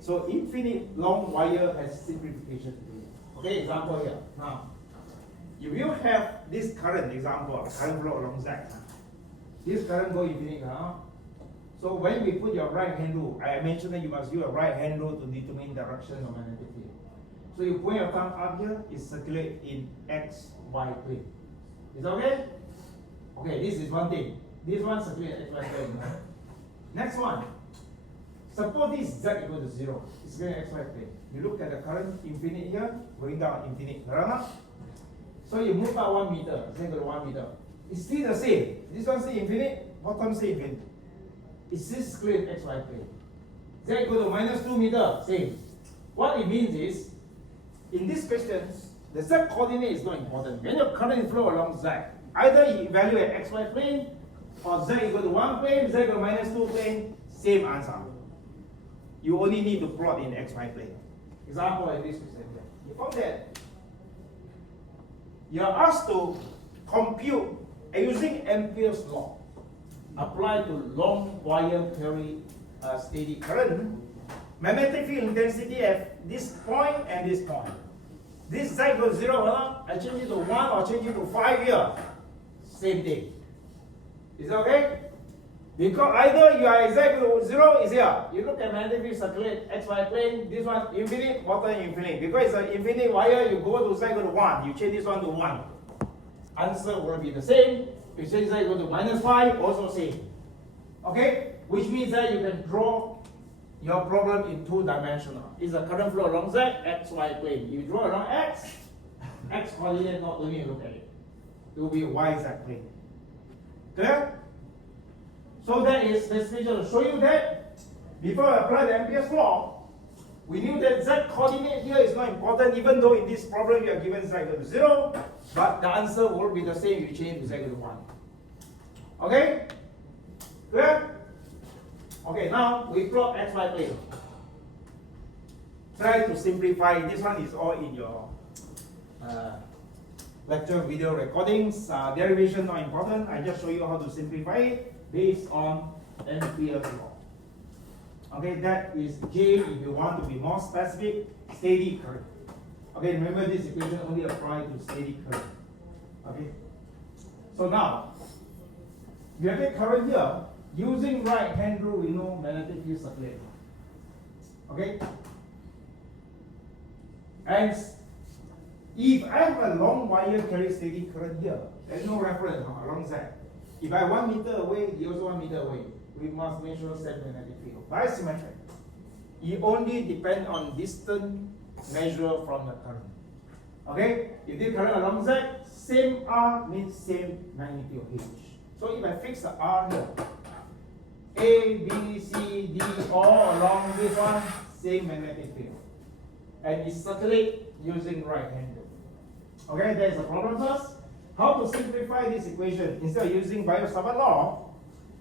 So infinite long wire has simplification to do it. Okay, example here. Now, if you have this current, example, current flow along Z, this current go infinite. So when we put your right hand rule, I mentioned that you must use a right hand rule to determine direction of magnetic field. So you point your thumb up here, it circulates in X, Y plane. Is that okay? Okay, this is one thing. This one circulates X, Y plane. Next one. Suppose this Z equal to 0. It's going X, Y plane. You look at the current infinite here, going down infinite. So you move out 1 meter, Z equal to 1 meter. It's still the same. This one say infinite, bottom say infinite. It's this clear X, Y plane. Z equal to minus 2 meter, same. What it means is, in this question, the Z coordinate is not important. When your current flow along Z, either you evaluate X, Y plane, or Z equal to 1 plane, Z equal to minus 2 plane, same answer. You only need to plot in X, Y plane. Example like this question here. You found that you are asked to compute using Ampere's law. applied to long wire carry steady current, magnetic field intensity at this point and this point. This Z equals 0, I change it to 1 or change it to 5 here. Same thing. Is that okay? Because either you are Z 0 is here. You look at magnetic field circulate XY plane, this one infinite, bottom infinite. Because it's an infinite wire, you go to Z equal to 1, you change this one to 1. Answer will be the same. You change Z equal to -5, also same. Okay? Which means that you can draw your problem in 2-dimensional. It's a current flow along Z, XY plane. You draw along X coordinate, not only look at it. It will be YZ plane. Clear? So that is this picture to show you that before I apply the Ampere's law, we knew that Z coordinate here is not important, even though in this problem you are given Z equal to 0, but the answer will be the same if you change to Z equal to 1. Okay? Clear? Okay, now we plot XY plane. Try to simplify. This one is all in your lecture video recordings. Derivation not important. I just show you how to simplify it based on Ampere's law. Okay, that is J if you want to be more specific, steady current. Okay, remember this equation only applies to steady current. Okay, so now you have a current here. Using right hand rule, we know magnetic field circulate. Okay? And if I have a long wire carry steady current here, there's no reference along Z. If I 1 meter away, he also 1 meter away. We must measure same magnetic field. By symmetric. It only depends on distance measured from the current. Okay? If this current along Z, same R means same magnitude H. So if I fix the R here, A, B, C, D, all along this one, same magnetic field. And it circulates using right hand rule. Okay, there is a problem first. How to simplify this equation? Instead of using Biot-Savart law,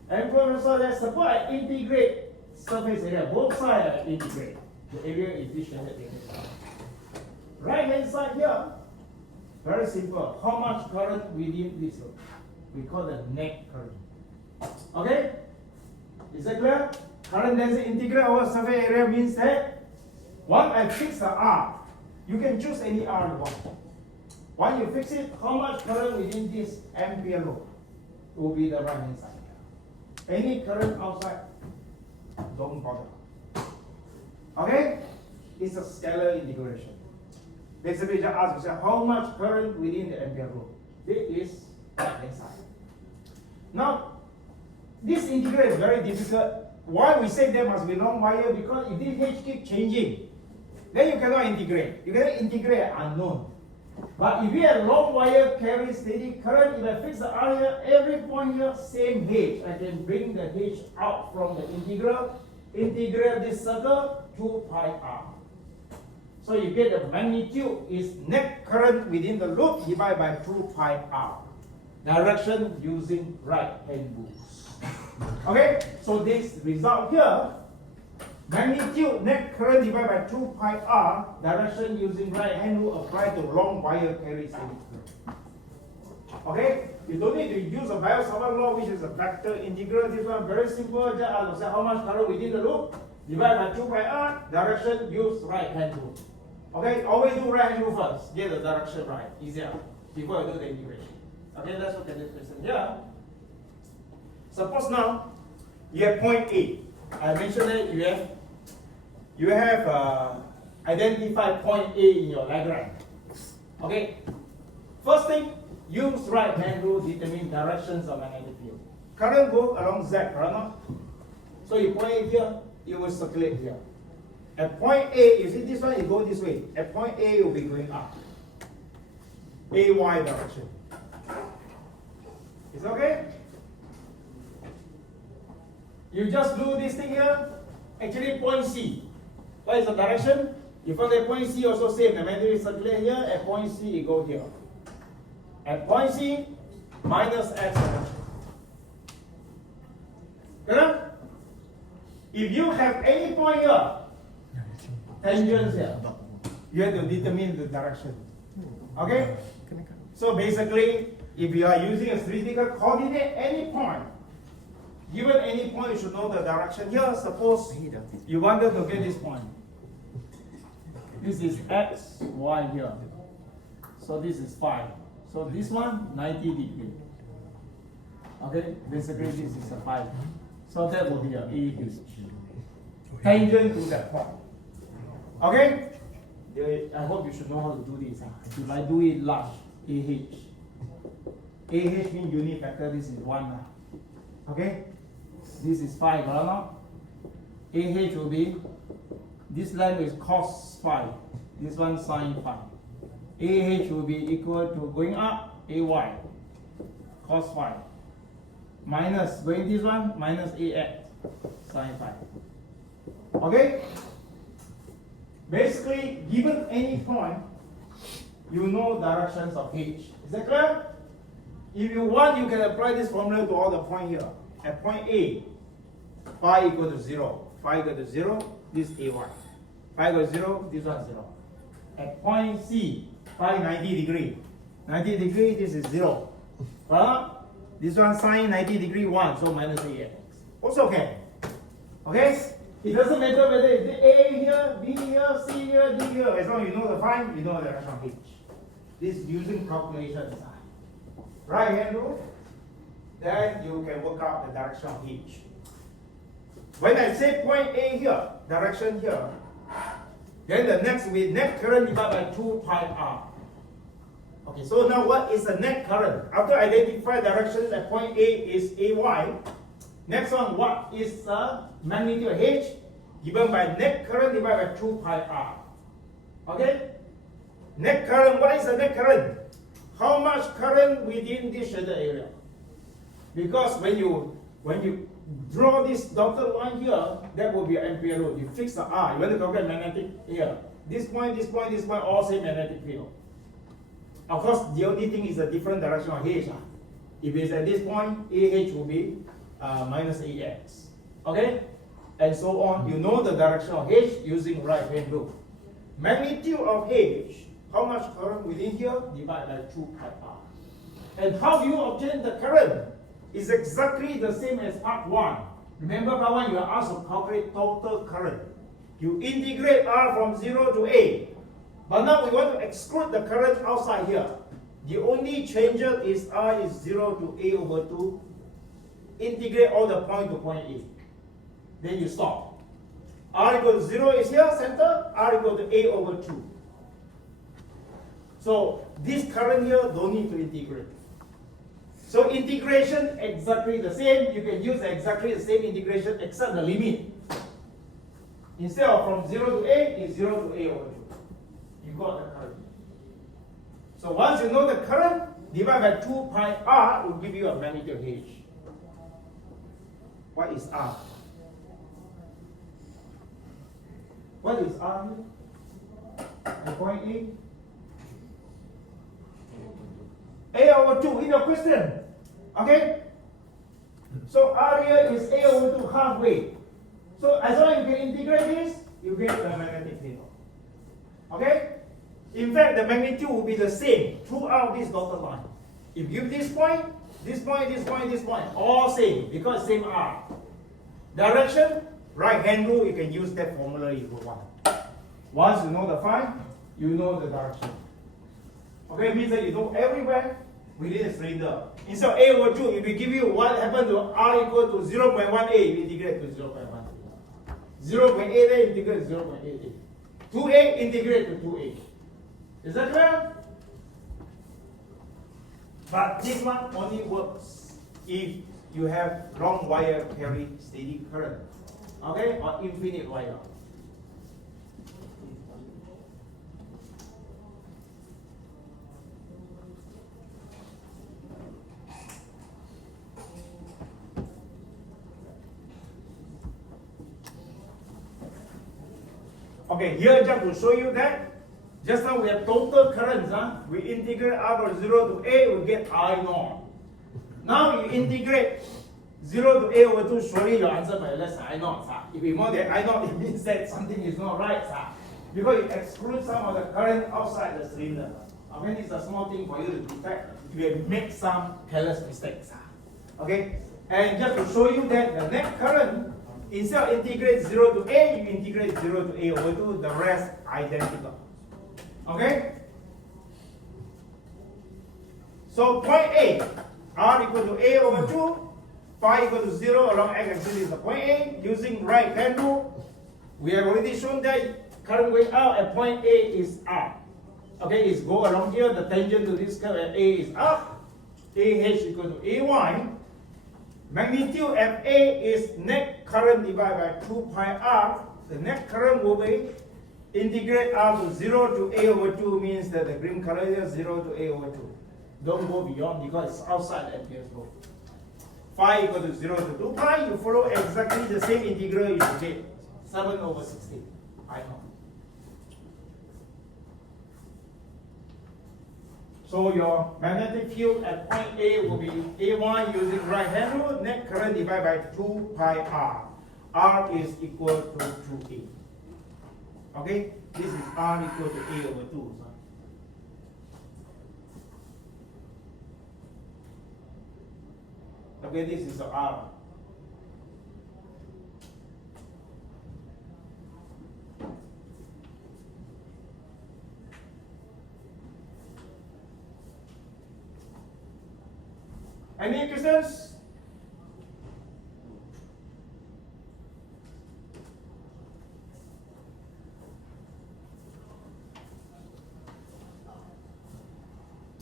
and professor, let's suppose I integrate surface area. Both sides I integrate. The area is this standard area. Right hand side here, very simple. How much current within this loop? We call the net current. Okay? Is that clear? Current density integral over surface area means that once I fix the R, you can choose any R you want. Once you fix it, how much current within this Ampere loop will be the right hand side. Any current outside, don't bother. Okay? It's a scalar integration. Basically, just ask yourself how much current within the Ampere loop. This is right hand side. Now, this integral is very difficult. Why we say there must be long wire? Because if this H keep changing, then you cannot integrate. You cannot integrate unknown. But if you have long wire carry steady current, if I fix the R here, every point here, same H. I can bring the H out from the integral. Integral this circle, 2 pi R. So you get the magnitude is net current within the loop divided by 2 pi R. Direction using right hand rules. Okay, so this result here, magnitude net current divided by 2 pi R, direction using right hand rule applied to long wire carry steady current. Okay, you don't need to use a Biot-Savart law, which is a vector integral. This one very simple. Just ask yourself how much current within the loop, divided by 2 pi R, direction use right hand rule. Okay, always do right hand rule first. Get the direction right, easier, before you do the integration. Okay, let's look at this question here. Suppose now you have point A. I mentioned that you have identified point A in your diagram. Okay. First thing, use right hand rule determine directions of magnetic field. Current goes along Z, right? So you point A here, it will circulate here. At point A, you see this one, it goes this way. At point A, it will be going up. AY direction. Is okay? You just do this thing here. Actually, point C. What is the direction? You find that point C also same. The magnetic circulate here. At point C, it goes here. At point C, minus X direction. Correct? If you have any point here, tangents here, you have to determine the direction. Okay? So basically, if you are using a cylindrical coordinate, any point, Given any point, you should know the direction here. Suppose you wanted to get this point. This is x, y here. So this is 5. So this one, 90 degree. Okay, basically this is a 5. So that will be a AH. Tangent to that point. Okay? I hope you should know how to do this. If I do it large, AH. AH means unit factor, this is 1. Okay? This is 5, AH will be, this line is cos 5, this one sin 5. AH will be equal to going up, AY, cos 5. Minus, going this one, minus AX, sin 5. Okay? Basically, given any point, you know directions of H. Is that clear? If you want, you can apply this formula to all the points here. At point A, phi equal to 0. Phi equal to 0, this is AY. Phi equal to 0, this one 0. At point C, phi 90 degree. 90 degree, this is 0. This one sine 90 degree 1, so minus AX. Also okay. Okay? It doesn't matter whether it's A here, B here, C here, D here. As long as you know the phi, you know the direction of H. This is using calculations. Right hand rule, then you can work out the direction of H. When I say point A here, direction here, then the next will be net current divided by 2 pi r. Okay, so now what is the net current? After identify direction at point A is AY, next one, what is the magnitude of H? Given by net current divided by 2 pi r. Okay? Net current, what is the net current? How much current within this shaded area? Because when you draw this dotted line here, that will be an ampere load. You fix the R. You want to calculate magnetic here. This point, this point, this point, all same magnetic field. Of course, the only thing is a different direction of H. If it's at this point, AH will be minus AX. Okay? And so on. You know the direction of H using right hand rule. Magnitude of H, how much current within here? Divided by 2 pi r. And how do you obtain the current? It's exactly the same as part 1. Remember part 1, you are asked to calculate total current. You integrate R from 0 to A. But now we want to exclude the current outside here. The only change is R is 0 to A over 2. Integrate all the point to point A. Then you stop. R equal to 0 is here, center. R equal to A over 2. So this current here don't need to integrate. So integration exactly the same. You can use exactly the same integration except the limit. Instead of from 0 to A, it's 0 to A over 2. You got the current. So once you know the current, divide by 2 pi r will give you a magnitude H. What is R? What is R here? At point A over 2 in your question. Okay? So R here is A over 2 halfway. So as long as you can integrate this, you get the magnetic field. Okay? In fact, the magnitude will be the same throughout this dotted line. If you give this point, this point, this point, this point, all same because same R. Direction, right hand rule, you can use that formula if you want. Once you know the phi, you know the direction. Okay, means that you know everywhere within the cylinder. Instead of A over 2, if we give you what happened to R equal to 0.18, you integrate to 0.18. 0.88 integrate to 0.88. 2A integrate to 2A. Is that clear? But this one only works if you have long wire carry steady current. Okay? Or infinite wire. Okay, here just to show you that, just now we have total currents. We integrate R from 0 to A, we get I naught. Now you integrate 0 to A over 2, surely your answer by less than I naught. If you more than I naught, it means that something is not right. Because you exclude some of the current outside the cylinder. I mean, it's a small thing for you to detect if you make some careless mistakes. Okay? And just to show you that the net current, instead of integrate 0 to A, you integrate 0 to A over 2, the rest identical. Okay? So point A, R equal to A over 2, phi equal to 0 along x-axis is the point A. Using right hand rule, we have already shown that current going out at point A is R. Okay, it's go along here, the tangent to this curve at A is up. AH equal to AY. Magnitude FA is net current divided by 2 pi R. The net current will be integrate R to 0 to A over 2 means that the green color is 0 to A over 2. Don't go beyond because it's outside the Ampere's law. Phi equal to 0 to 2 pi, you follow exactly the same integral you should get. 7 over 16. I know. So your magnetic field at point A will be AY using right hand rule, net current divided by 2 pi R. R is equal to 2A. Okay? This is R equal to A over 2. Okay, this is the R. Any questions?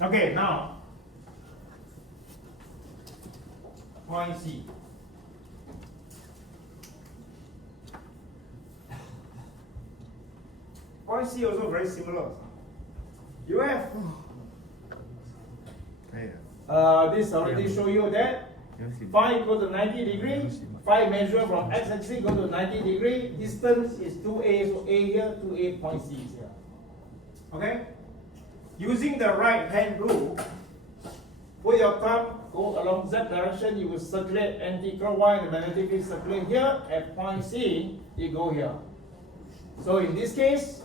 Okay, now point C. Point C also very similar. You have this already show you that phi equal to 90 degrees. Phi measure from x-axis go to 90 degrees. Distance is 2A, so A here, 2A point C is here. Okay? Using the right hand rule, put your thumb, go along Z direction, you will circulate anti-clockwise, the magnetic field circulate here, at point C, you go here. So in this case,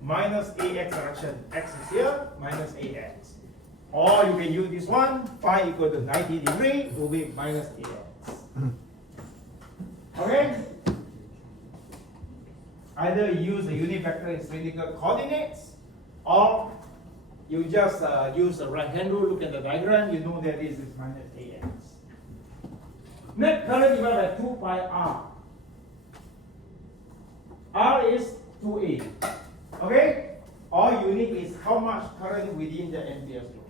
minus AX direction. X is here, minus AX. Or you can use this one, phi equal to 90 degrees, will be minus AX. Okay? Either you use the unit vector in cylindrical coordinates, or you just use the right hand rule, look at the diagram, you know that this is minus AX. Net current divided by 2 pi R. R is 2A. Okay? All you need is how much current within the Ampere's law.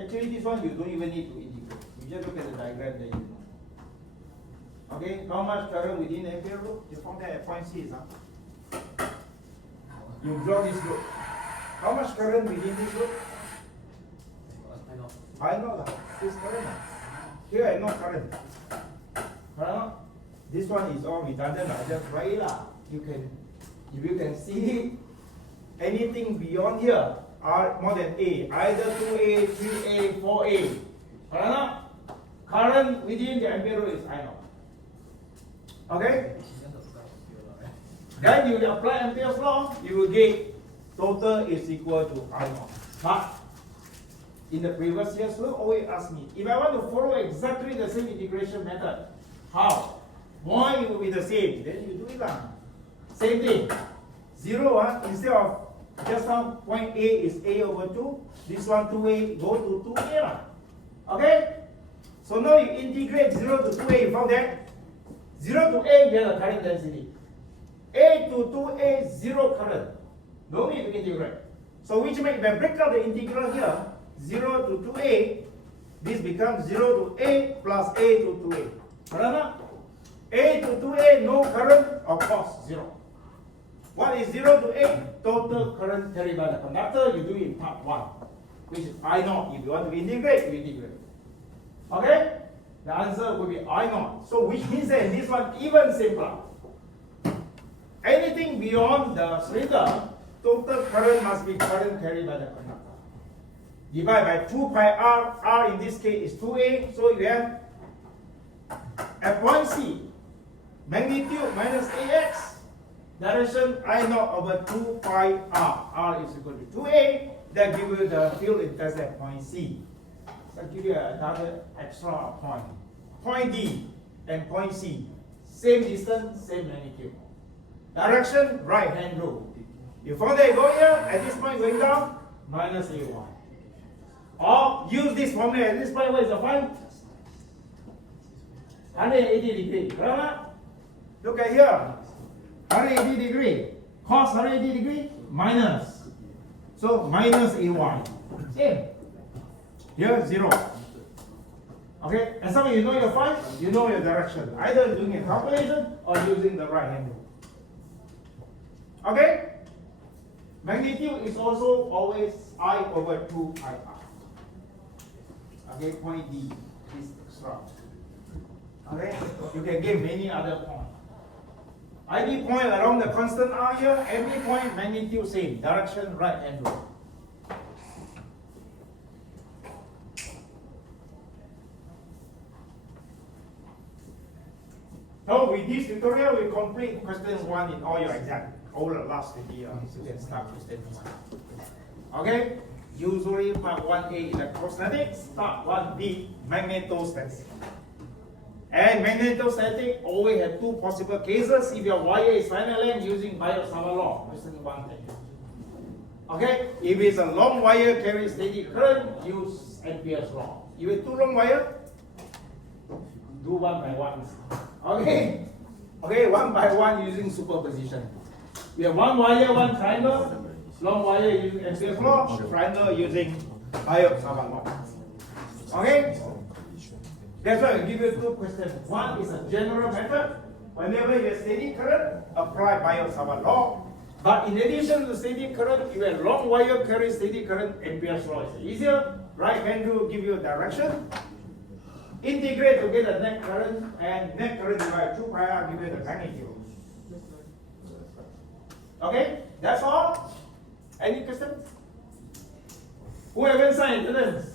Actually, this one you don't even need to integrate. You just look at the diagram that you know. Okay? How much current within the Ampere's law? You found that at point C. You draw this loop. How much current within this loop? I know this current. Here I know current. Correct? This one is all redundant. I just write it. You can, if you can see anything beyond here are more than A, either 2A, 3A, 4A. Correct? Current within the Ampere rule is I know. Okay? Then you will apply Ampere's law, you will get total is equal to I naught. But in the previous years, you always ask me, if I want to follow exactly the same integration method, how? Why it will be the same? Then you do it lah. Same thing. 0, instead of just now point A is A over 2, this one 2A, go to 2A lah. Okay? So now you integrate 0 to 2A, you found that 0 to A, you have the current density. A to 2A, 0 current. No need to integrate. So which means if I break out the integral here, 0 to 2A, this becomes 0 to A plus A to 2A. Correct? A to 2A, no current, of course, 0. What is 0 to A? Total current carried by the conductor. You do it in part 1, which is I naught. If you want to integrate, you integrate. Okay? The answer will be I naught. So which means that in this one, even simpler. Anything beyond the cylinder, total current must be current carried by the conductor. Divide by 2 pi R. R in this case is 2A. So you have at point C, magnitude minus AX. Direction I naught over 2 pi R. R is equal to 2A. That gives you the field intensity at point C. I'll give you another extra point. Point D and point C, same distance, same magnitude. Direction, right hand rule. You found that you go here, at this point going down, minus A1. Or use this formula at this point, what is the point? 180 degree, right? Look at here, 180 degree, cos 180 degree, minus. So minus A1, same. Here, 0. Okay, as long as you know your point, you know your direction. Either doing a calculation or using the right hand rule. Okay? Magnitude is also always I over 2 pi r. Okay, point D is extra. Okay, you can get many other points. Any point along the constant R here, every point magnitude same, direction right hand rule. So with this tutorial, we complete question 1 in all your exam. All the last video, you can start question 1. Okay? Usually part 1A electrostatics, part 1B magnetostatic. And magnetostatic always have two possible cases. If your wire is final length using Biot-Savart law, question 1 thing. Okay? If it's a long wire carrying steady current, use Ampere's law. If it's too long wire, do one by one. Okay? Okay, one by one using superposition. We have one wire, one triangle, long wire using Ampere's law, triangle using Biot-Savart law. Okay? That's why I give you two questions. One is a general method. Whenever you have steady current, apply Biot-Savart law. But in addition to steady current, you have long wire carry steady current, Ampere's law is easier. Right hand rule give you a direction. Integrate to get the net current, and net current divided 2 pi r give you the magnitude. Okay, that's all. Any questions? Who haven't signed attendance?